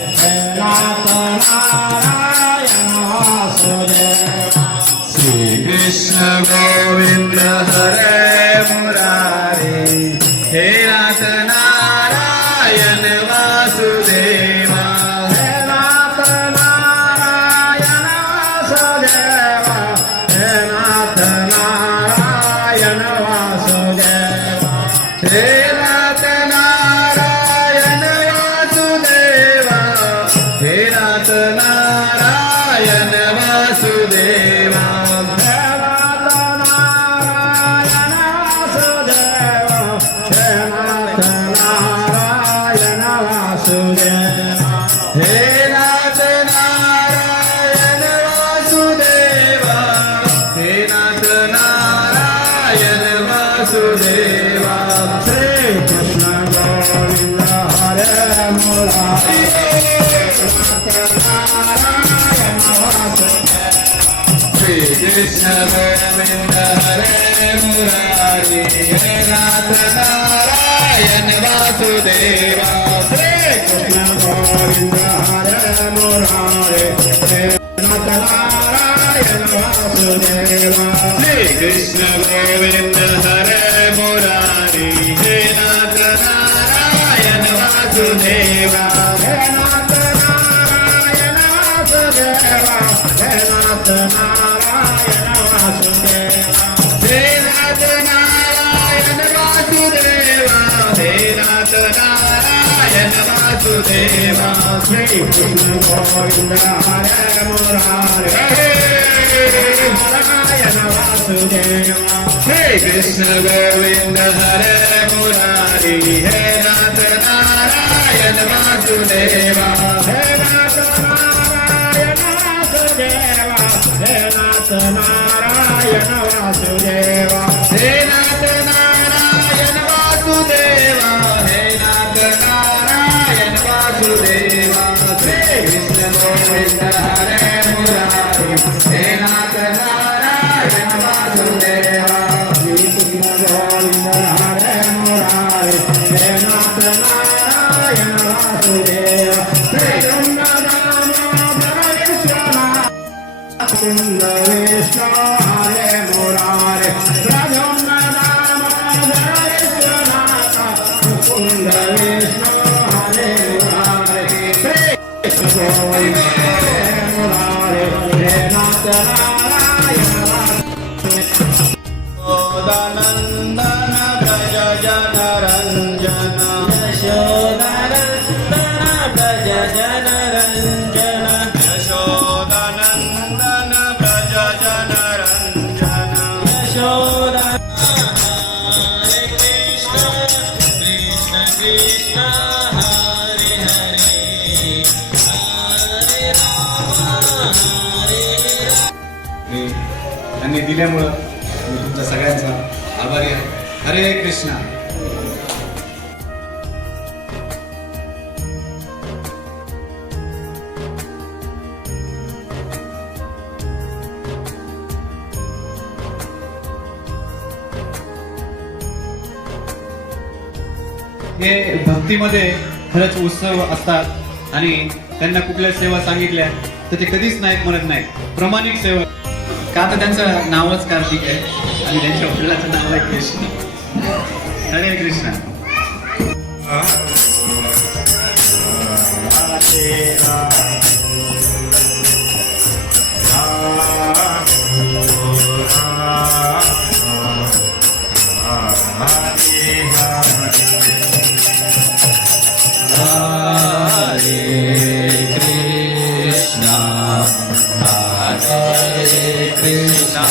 नाथ नारायण वासुदेव श्री कृष्ण गोविंद हरे मुरारी हे नाथ नारायण वासुदेवा हे नाथ नारायण वासुदेव हे नाथ नारायण वासुदेव हे नाथ नारायण वासुदेवा हे नाथ नारायण वासुदेवा हे नाथ नारायण वासुदेव हे नाथ नारायण वासुदेवा श्री कृष्ण गोविंद हरे मुरारी श्री कृष्ण गोविंद हरे मुरारी हे नाथ नारायण वासुदेवा श्री कृष्ण गोविंद हरे मुरारी हे नाथ नारायण वासुदेवा श्री कृष्ण गोविंद हरे मुरारी हे नाथ नारायण वासुदेवा हे नाथ नारायण वासुदेवा हे नाथ नारायण वासुदेवा हे नाथ नारायण वासुदेवा हे नाथ नारायण वासुदेवा श्री कृष्ण गोविंद हरे मुरारी नारायण वासुदेवा हे कृष्ण गोविंद हरे मुरारी हे नाथ नारायण वासुदेवा हे नाथ नारायण वासुदेवा हे नाथ नारायण वासुदेवा हे नाथ नारायण वासुदेवा हे नाथ नारायण वासुदेवा श्री कृष्ण गोविंद हरे मुरारी हे नाथ नारायण वासुदेवा श्री कृष्ण गोविंद हरे मुरारी हे नाथ नारायण वासुदेवा श्री कुंद विष्णु हरे मुरारी कुंद विष्णु हरे मुरारी कृष्ण गोविंद हरे मुरारी हे नाथ नारायण नंदन ब्रज जन रंजन यशोदानंदन ब्रज जन रंजन यशोदानंदन ब्रज जन रंजन यशोदा हरे कृष्ण कृष्ण कृष्ण हरे हरे हरे राम हरे त्यांनी दिल्यामुळं मी तुमच्या सगळ्यांचा आभारी आहे. हरे कृष्णा. हे भक्तीमध्ये खरंच उत्सव असतात आणि त्यांना कुठल्या सेवा सांगितल्या तर ते कधीच नाहीत म्हणत नाहीत. प्रामाणिक सेवा का तर त्यांचं नावच कार्तिक आहे आणि त्यांच्या वडिलाचं नाव आहे कृष्ण. हरे कृष्ण. Krishna